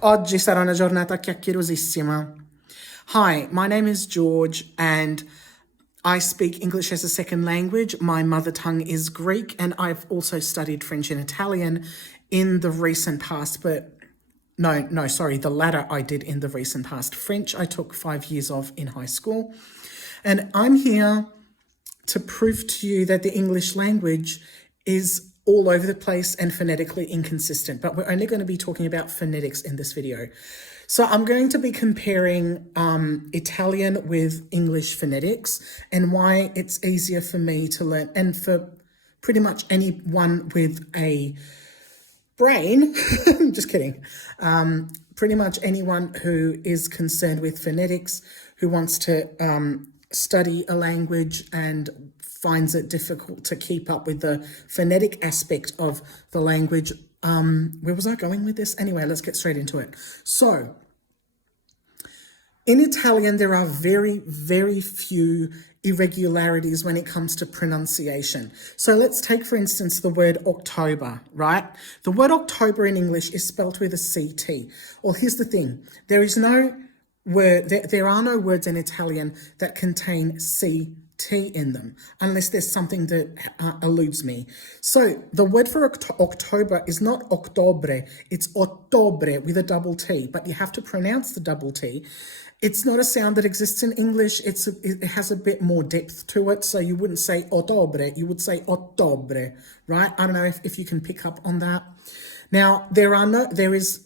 Oggi sarà una giornata chiacchierosissima. Hi, my name is George and I speak English as a second language. My mother tongue is Greek and I've also studied French and Italian in the recent past, but sorry, the latter I did in the recent past. French I took 5 years of in high school. And I'm here to prove to you that the English language is all over the place and phonetically inconsistent, but we're only going to be talking about phonetics in this video. So I'm going to be comparing Italian with English phonetics and why it's easier for me to learn, and for pretty much anyone with a brain, just kidding, pretty much anyone who is concerned with phonetics, who wants to study a language and finds it difficult to keep up with the phonetic aspect of the language. Where was I going with this? Anyway, let's get straight into it. So, in Italian, there are very, very few irregularities when it comes to pronunciation. So let's take, for instance, the word October, right? The word October in English is spelt with a CT. Well, here's the thing. There are no words in Italian that contain CT in them, unless there's something that eludes me. So the word for October is not Octobre, it's Ottobre with a double T, but you have to pronounce the double T. It's not a sound that exists in English. It has a bit more depth to it. So you wouldn't say Ottobre, you would say Ottobre, right? I don't know if you can pick up on that. Now, there is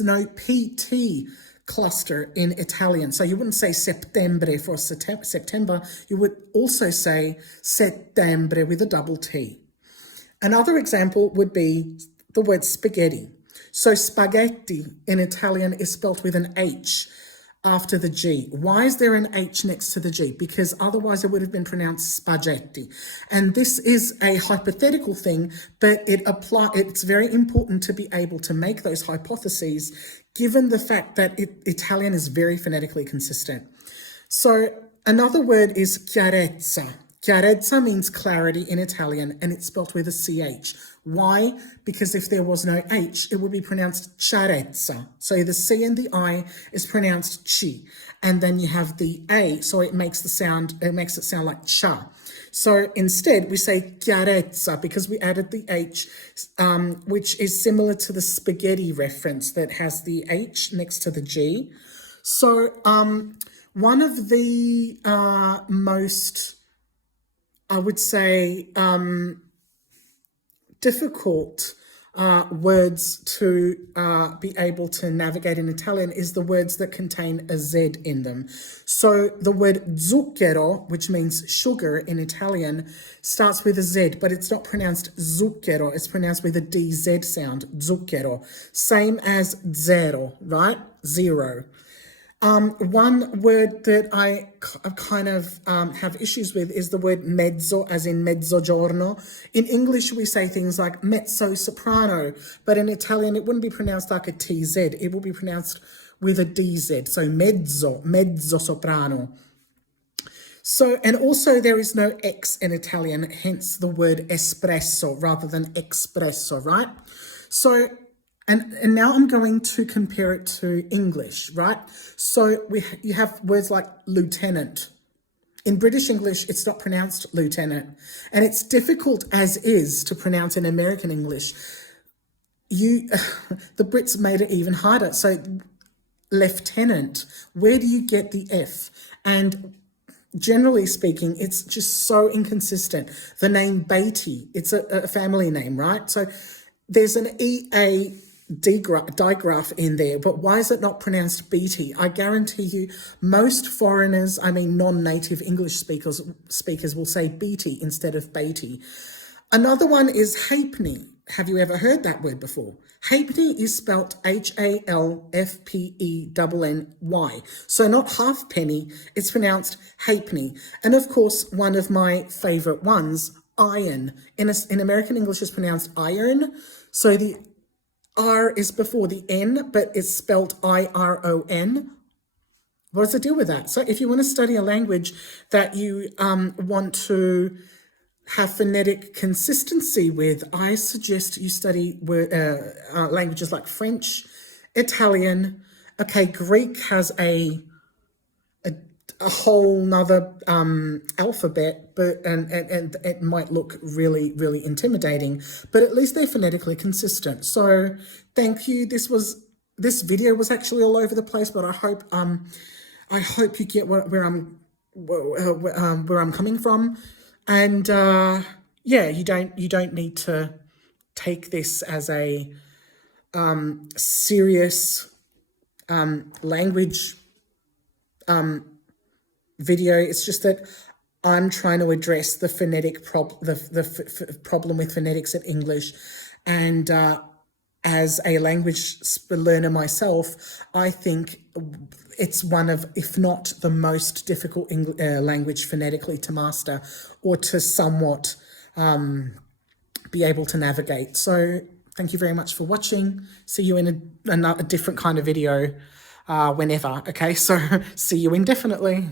no PT cluster in Italian. So you wouldn't say settembre for September. You would also say settembre with a double T. Another example would be the word spaghetti. So spaghetti in Italian is spelt with an H after the G. Why is there an H next to the G? Because otherwise it would have been pronounced spaghetti. And this is a hypothetical thing, but it's very important to be able to make those hypotheses given the fact that Italian is very phonetically consistent. So another word is chiarezza. Chiarezza means clarity in Italian, and it's spelt with a CH. Why? Because if there was no H, it would be pronounced chiarezza. So the C and the I is pronounced chi. And then you have the A, so it makes it sound like cha. So instead, we say chiarezza because we added the H, which is similar to the spaghetti reference that has the H next to the G. So one of the most, I would say, difficult words to be able to navigate in Italian is the words that contain a Z in them. So the word zucchero, which means sugar in Italian, starts with a Z, but it's not pronounced zucchero. It's pronounced with a DZ sound, zucchero. Same as zero, right? Zero. One word that I kind of have issues with is the word mezzo, as in mezzogiorno. In English, we say things like mezzo soprano, but in Italian, it wouldn't be pronounced like a TZ. It will be pronounced with a DZ. So mezzo soprano. So, and also there is no X in Italian, hence the word espresso rather than espresso, right? So, and now I'm going to compare it to English, right? So you have words like lieutenant. In British English, it's not pronounced lieutenant. And it's difficult as is to pronounce in American English. The Brits made it even harder. So lieutenant, where do you get the F? And generally speaking, it's just so inconsistent. The name Beatty, it's a family name, right? So there's an EA digraph in there, but why is it not pronounced Beatty? I guarantee you most foreigners, non-native English speakers will say Beatty instead of Beatty. Another one is halfpenny. Have you ever heard that word before? Halfpenny is spelt Halfpenny. So not halfpenny, it's pronounced halfpenny. And of course, one of my favorite ones, iron. In American English is pronounced iron. So the R is before the N, but it's spelt IRON. What's the deal with that? So if you want to study a language that you want to have phonetic consistency with, I suggest you study languages like French, Italian. Okay, Greek has a whole nother alphabet, but and it might look really intimidating, but at least they're phonetically consistent. So thank you. This video was actually all over the place, but I hope you get where I'm coming from, and yeah, you don't need to take this as a serious language video. It's just that I'm trying to address the phonetic problem with phonetics in English, and as a language learner myself, I think it's one of, if not the most difficult language phonetically to master or to somewhat be able to navigate. So thank you very much for watching. See you in a different kind of video whenever. Okay, so see you indefinitely.